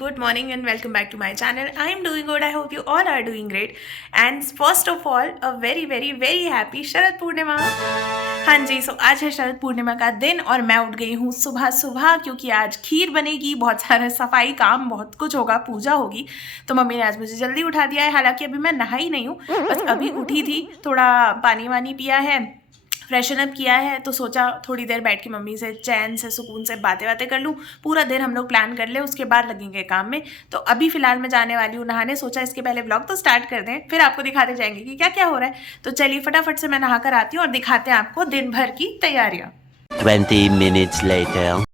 good morning and welcome back to my channel. I am doing good. I hope you all are doing great. And first of all, a very happy Sharad Purnima. हाँ जी, सो आज है शरद पूर्णिमा का दिन और मैं उठ गई हूँ सुबह सुबह क्योंकि आज खीर बनेगी, बहुत सारा सफाई काम, बहुत कुछ होगा, पूजा होगी. तो मम्मी ने आज मुझे जल्दी उठा दिया है. हालांकि अभी मैं नहाई नहीं हूँ, बस अभी उठी थी, थोड़ा पानी वानी पिया है, फ्रेशन अप किया है, तो सोचा थोड़ी देर बैठ के मम्मी से चैन से सुकून से बातें कर लूँ. पूरा दिन हम लोग प्लान कर ले, उसके बाद लगेंगे काम में. तो अभी फिलहाल मैं जाने वाली हूँ नहाने. सोचा इसके पहले व्लॉग तो स्टार्ट कर दें, फिर आपको दिखाते जाएंगे कि क्या क्या हो रहा है. तो चलिए फटाफट से मैं नहा कर आती हूँ और दिखाते हैं आपको दिन भर की तैयारियाँ. 20 minutes later.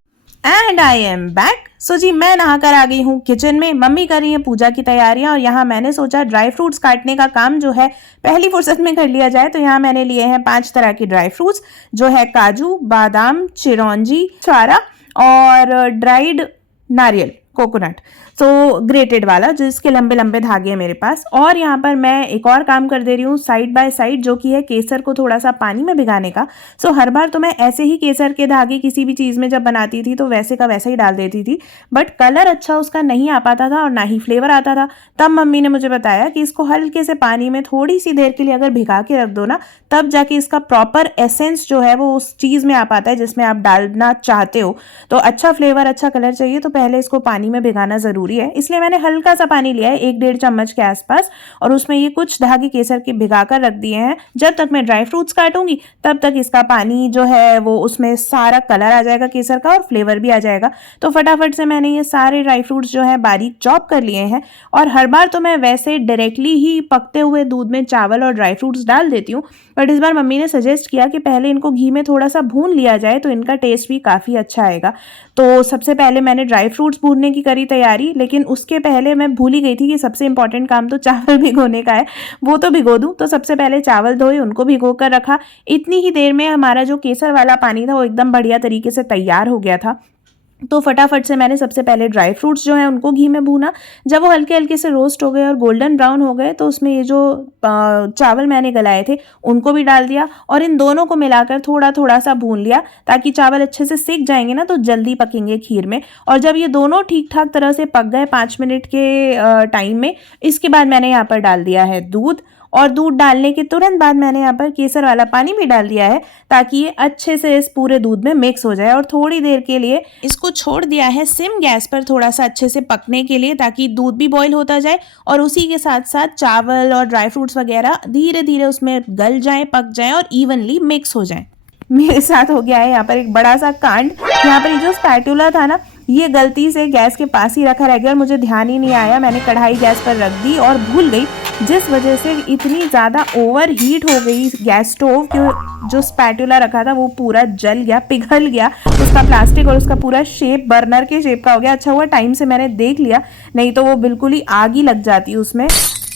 And I am back. So जी, मैं नहाकर आ गई हूँ किचन में. मम्मी कर रही है पूजा की तैयारियां और यहाँ मैंने सोचा ड्राई फ्रूट्स काटने का काम जो है पहली फुर्सत में कर लिया जाए. तो यहाँ मैंने लिए हैं 5 तरह की ड्राई फ्रूट्स, जो है काजू, बादाम, चिरौंजी, छुआरा और ड्राइड नारियल, कोकोनट, तो ग्रेटेड वाला जिसके लंबे लंबे धागे हैं मेरे पास. और यहाँ पर मैं एक और काम कर दे रही हूँ साइड बाय साइड, जो कि है केसर को थोड़ा सा पानी में भिगाने का. सो हर बार तो मैं ऐसे ही केसर के धागे किसी भी चीज़ में जब बनाती थी तो वैसे का वैसे ही डाल देती थी, बट कलर अच्छा उसका नहीं आ पाता था और ना ही फ्लेवर आता था. तब मम्मी ने मुझे बताया कि इसको हल्के से पानी में थोड़ी सी देर के लिए अगर भिगा के रख दो ना, तब जाके इसका प्रॉपर एसेंस जो है वो उस चीज़ में आ पाता है जिसमें आप डालना चाहते हो. तो अच्छा फ्लेवर, अच्छा कलर चाहिए तो पहले इसको पानी में भिगाना ज़रूरी है. इसलिए मैंने हल्का सा पानी लिया है, 1-1.5 चम्मच के आसपास, और उसमें ये कुछ धागे केसर के भिगा कर रख दिए हैं. जब तक मैं ड्राई फ्रूट्स काटूंगी तब तक इसका पानी जो है वो उसमें सारा कलर आ जाएगा केसर का और फ्लेवर भी आ जाएगा. तो फटाफट से मैंने ये सारे ड्राई फ्रूट्स जो है बारीक चॉप कर लिए हैं. और हर बार तो मैं वैसे डायरेक्टली ही पकते हुए दूध में चावल और ड्राई फ्रूट्स डाल देती हूँ, बट इस बार मम्मी ने सजेस्ट किया कि पहले इनको घी में थोड़ा सा भून लिया जाए तो इनका टेस्ट भी काफ़ी अच्छा आएगा. तो सबसे पहले मैंने ड्राई फ्रूट्स भूनने की करी तैयारी, लेकिन उसके पहले मैं भूल ही गई थी कि सबसे इंपॉर्टेंट काम तो चावल भिगोने का है. वो तो भिगो दूँ. तो सबसे पहले चावल धोए, उनको भिगो कर रखा. इतनी ही देर में हमारा जो केसर वाला पानी था वो एकदम बढ़िया तरीके से तैयार हो गया था. तो फटाफट से मैंने सबसे पहले ड्राई फ्रूट्स जो हैं उनको घी में भूना. जब वो हल्के हल्के से रोस्ट हो गए और गोल्डन ब्राउन हो गए तो उसमें ये जो चावल मैंने गलाए थे उनको भी डाल दिया और इन दोनों को मिलाकर थोड़ा थोड़ा सा भून लिया, ताकि चावल अच्छे से सिक जाएंगे ना तो जल्दी पकेंगे खीर में. और जब ये दोनों ठीक ठाक तरह से पक गए 5 मिनट के टाइम में, इसके बाद मैंने यहाँ पर डाल दिया है दूध. और दूध डालने के तुरंत बाद मैंने यहाँ पर केसर वाला पानी भी डाल दिया है, ताकि ये अच्छे से इस पूरे दूध में मिक्स हो जाए. और थोड़ी देर के लिए इसको छोड़ दिया है सिम गैस पर थोड़ा सा अच्छे से पकने के लिए, ताकि दूध भी बॉईल होता जाए और उसी के साथ साथ चावल और ड्राई फ्रूट्स वगैरह धीरे धीरे उसमें गल जाएं, पक जाएं और इवनली मिक्स हो जाएं. मेरे साथ हो गया है यहाँ पर एक बड़ा सा कांड. यहाँ पर ये जो स्पैटुला था ना, ये गलती से गैस के पास ही रखा रह गया और मुझे ध्यान ही नहीं आया. मैंने कढ़ाई गैस पर रख दी और भूल गई, जिस वजह से इतनी ज़्यादा ओवर हीट हो गई गैस स्टोव कि जो स्पैटुला रखा था वो पूरा जल गया, पिघल गया. उसका प्लास्टिक और उसका पूरा शेप बर्नर के शेप का हो गया. अच्छा हुआ टाइम से मैंने देख लिया, नहीं तो वो बिल्कुल ही आग ही लग जाती, उसमें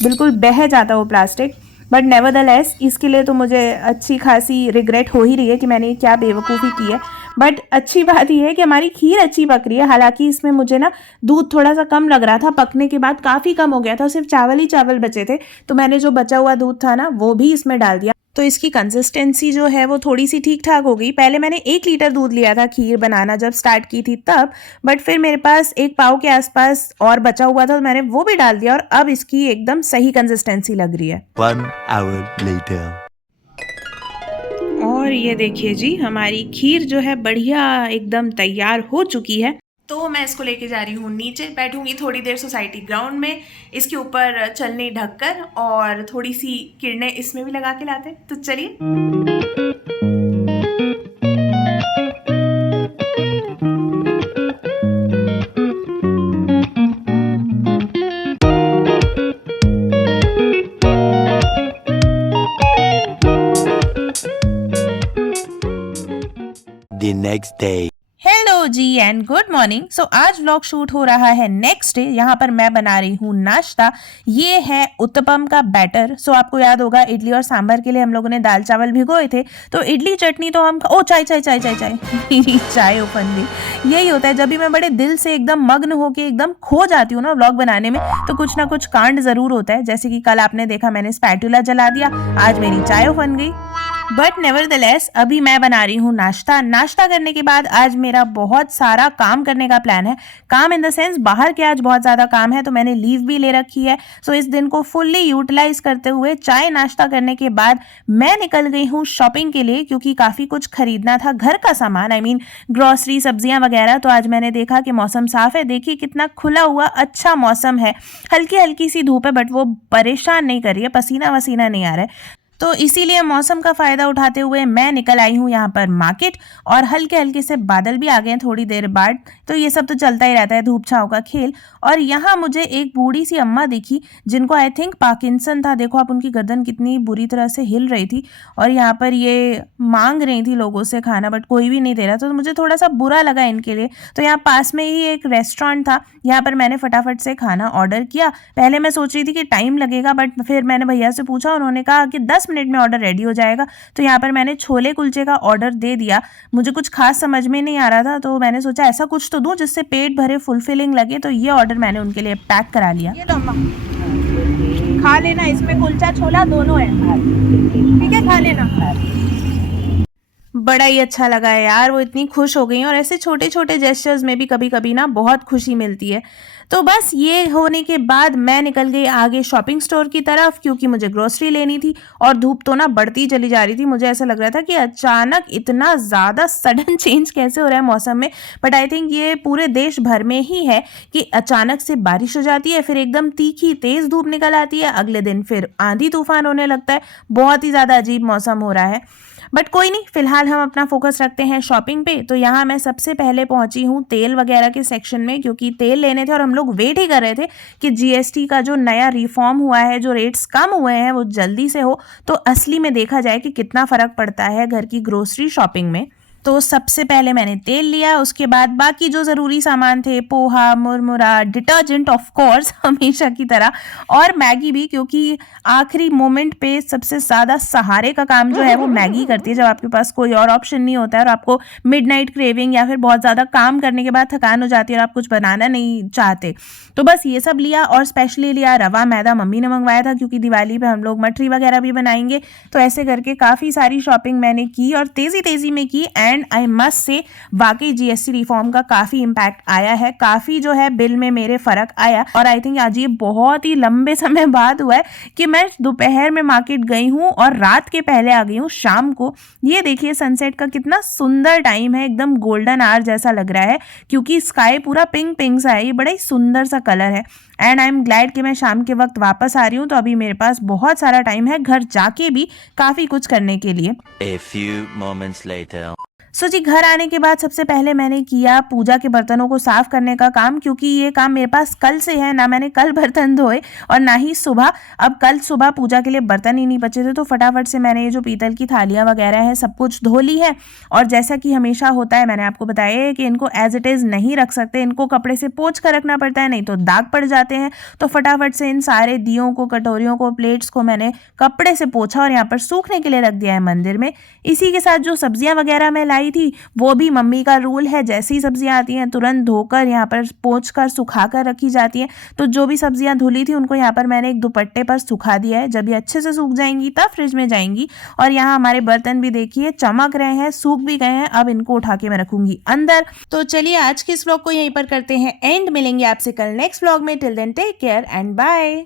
बिल्कुल बह जाता वो प्लास्टिक. बट नेवरदलेस इसके लिए तो मुझे अच्छी खासी रिग्रेट हो ही रही है कि मैंने क्या बेवकूफ़ी की है. बट अच्छी बात यह है कि हमारी खीर अच्छी पक रही है. हालांकि इसमें मुझे ना दूध थोड़ा सा कम लग रहा था, पकने के बाद काफ़ी कम हो गया था, सिर्फ चावल ही चावल बचे थे. तो मैंने जो बचा हुआ दूध था ना वो भी इसमें डाल दिया. तो इसकी कंसिस्टेंसी जो है वो थोड़ी सी ठीक ठाक हो गई. पहले मैंने 1 लीटर दूध लिया था खीर बनाना जब स्टार्ट की थी तब, बट फिर मेरे पास 1 पाव के आसपास और बचा हुआ था तो मैंने वो भी डाल दिया और अब इसकी एकदम सही कंसिस्टेंसी लग रही है. 1 hour later. और ये देखिए जी, हमारी खीर जो है बढ़िया एकदम तैयार हो चुकी है. तो मैं इसको लेके जा रही हूँ नीचे, बैठूंगी थोड़ी देर सोसाइटी ग्राउंड में, इसके ऊपर चलनी ढककर और थोड़ी सी किरणें इसमें भी लगा के लाते हैं. तो चलिए. The next day. हेलो जी एंड गुड मॉर्निंग. सो आज व्लॉग शूट हो रहा है नेक्स्ट डे. यहाँ पर मैं बना रही हूँ नाश्ता. ये है उत्तपम का बैटर. सो आपको याद होगा इडली और सांभर के लिए हम लोगों ने दाल चावल भिगोए थे. तो इडली चटनी तो हम चाय चाय चाय चाय चाय मेरी चाय ओपन गई. यही होता है जब भी मैं बड़े दिल से एकदम मग्न होके एकदम खो जाती हूँ ना व्लॉग बनाने में, तो कुछ ना कुछ कांड जरूर होता है. जैसे कि कल आपने देखा मैंने स्पैटुला जला दिया, आज मेरी चाय ओपन गई. बट नेवरदलेस अभी मैं बना रही हूँ नाश्ता। नाश्ता करने के बाद आज मेरा बहुत सारा काम करने का प्लान है। काम इन द सेंस बाहर के आज बहुत ज़्यादा काम है, तो मैंने लीव भी ले रखी है। सो इस दिन को फुल्ली यूटिलाइज करते हुए चाय नाश्ता करने के बाद मैं निकल गई हूँ शॉपिंग के लिए, क्योंकि काफ़ी कुछ खरीदना था घर का सामान, आई मीन ग्रॉसरी, सब्जियां वगैरह। तो आज मैंने देखा कि मौसम साफ है, देखिए कितना खुला हुआ अच्छा मौसम है। हल्की हल्की सी धूप है बट वो परेशान नहीं कर रही है, पसीना वसीना नहीं आ रहा है। तो इसीलिए मौसम का फ़ायदा उठाते हुए मैं निकल आई हूँ यहाँ पर मार्केट, और हल्के हल्के से बादल भी आ गए हैं थोड़ी देर बाद। तो ये सब तो चलता ही रहता है, धूप छाँव का खेल। और यहाँ मुझे एक बूढ़ी सी अम्मा दिखी जिनको आई थिंक पार्किंसन था। देखो आप, उनकी गर्दन कितनी बुरी तरह से हिल रही थी, और यहाँ पर ये मांग रही थी लोगों से खाना, बट कोई भी नहीं दे रहा। तो मुझे थोड़ा सा बुरा लगा इनके लिए। तो यहाँ पास में ही एक रेस्टोरेंट था, यहाँ पर मैंने फटाफट से खाना ऑर्डर किया। पहले मैं सोच रही थी कि टाइम लगेगा, बट फिर मैंने भैया से पूछा, उन्होंने कहा कि 10 मिनट में ऑर्डर रेडी हो जाएगा। तो यहाँ पर मैंने छोले कुलचे का ऑर्डर दे दिया। मुझे कुछ खास समझ में नहीं आ रहा था, तो मैंने सोचा ऐसा कुछ तो दूं जिससे पेट भरे, फुलफिलिंग लगे। तो ये ऑर्डर मैंने उनके लिए पैक करा लिया। ये लो अम्मा, खा लेना, इसमें कुलचा छोला दोनों है, ठीक है, खा लेना। बड़ा ही अच्छा लगा है यार, वो इतनी खुश हो गई। और ऐसे छोटे छोटे जेस्चर्स में भी कभी कभी ना बहुत खुशी मिलती है। तो बस ये होने के बाद मैं निकल गई आगे शॉपिंग स्टोर की तरफ, क्योंकि मुझे ग्रोसरी लेनी थी। और धूप तो ना बढ़ती चली जा रही थी, मुझे ऐसा लग रहा था कि अचानक इतना ज़्यादा सडन चेंज कैसे हो रहा है मौसम में। बट आई थिंक ये पूरे देश भर में ही है कि अचानक से बारिश हो जाती है, फिर एकदम तीखी तेज़ धूप निकल आती है, अगले दिन फिर आंधी तूफान होने लगता है। बहुत ही ज़्यादा अजीब मौसम हो रहा है। बट कोई नहीं, फिलहाल हम अपना फोकस रखते हैं शॉपिंग पे। तो यहाँ मैं सबसे पहले पहुंची हूँ तेल वगैरह के सेक्शन में, क्योंकि तेल लेने थे और हम लोग वेट ही कर रहे थे कि जीएसटी का जो नया रिफॉर्म हुआ है, जो रेट्स कम हुए हैं, वो जल्दी से हो, तो असली में देखा जाए कि कितना फ़र्क पड़ता है घर की ग्रोसरी शॉपिंग में। तो सबसे पहले मैंने तेल लिया, उसके बाद बाकी जो ज़रूरी सामान थे, पोहा, मुरमुरा, डिटर्जेंट ऑफ कोर्स हमेशा की तरह, और मैगी भी, क्योंकि आखिरी मोमेंट पे सबसे ज़्यादा सहारे का काम जो है वो मैगी करती है, जब आपके पास कोई और ऑप्शन नहीं होता है और आपको मिडनाइट क्रेविंग या फिर बहुत ज़्यादा काम करने के बाद थकान हो जाती है और आप कुछ बनाना नहीं चाहते। तो बस ये सब लिया, और स्पेशली लिया रवा मैदा, मम्मी ने मंगवाया था क्योंकि दिवाली पे हम लोग मठरी वगैरह भी बनाएंगे। तो ऐसे करके काफ़ी सारी शॉपिंग मैंने की, और तेज़ी में की। एंड आई मस्ट से वाकई जीएसटी रिफॉर्म का काफ़ी इम्पैक्ट आया है, काफ़ी जो है बिल में मेरे फ़र्क आया। और आई थिंक आज ये बहुत ही लंबे समय बाद हुआ है कि मैं दोपहर में मार्केट गई हूँ और रात के पहले आ गई हूँ शाम को। ये देखिए सनसेट का कितना सुंदर टाइम है, एकदम गोल्डन आवर जैसा लग रहा है, क्योंकि स्काई पूरा पिंक पिंक सा है, ये बड़ा ही सुंदर सा कलर है। एंड आई एम ग्लैड कि मैं शाम के वक्त वापस आ रही हूँ, तो अभी मेरे पास बहुत सारा टाइम है घर जाके भी काफ़ी कुछ करने के लिए। A few moments later. सो जी, घर आने के बाद सबसे पहले मैंने किया पूजा के बर्तनों को साफ करने का काम, क्योंकि ये काम मेरे पास कल से है। ना मैंने कल बर्तन धोए और ना ही सुबह। अब कल सुबह पूजा के लिए बर्तन ही नहीं बचे थे, तो फटाफट से मैंने ये जो पीतल की थालियाँ वगैरह है सब कुछ धो ली है। और जैसा कि हमेशा होता है, मैंने आपको बताया है कि इनको एज इट इज़ नहीं रख सकते, इनको कपड़े से पोंछ कर रखना पड़ता है, नहीं तो दाग पड़ जाते हैं। तो फटाफट से इन सारे दियों को, कटोरियों को, प्लेट्स को मैंने कपड़े से पोंछा और यहाँ पर सूखने के लिए रख दिया है मंदिर में। इसी के साथ जो सब्जियाँ वगैरह मैं लाई थी, वो भी मम्मी का रूल है, जैसी सब्जियां आती हैं तुरंत धोकर यहाँ पर पोंछकर सुखा कर रखी जाती हैं। तो जो भी सब्जियां धुली थी उनको यहाँ पर मैंने एक दुपट्टे पर सुखा दिया है। जब ये अच्छे से सूख जाएंगी तब फ्रिज में जाएंगी। और यहाँ हमारे बर्तन भी देखिए चमक रहे हैं, सूख भी गए हैं। अब इनको उठा के मैं रखूंगी अंदर। तो चलिए आज के इस व्लॉग को यहीं पर करते हैं एंड। मिलेंगे आपसे कल नेक्स्ट व्लॉग में। Till then take care and bye.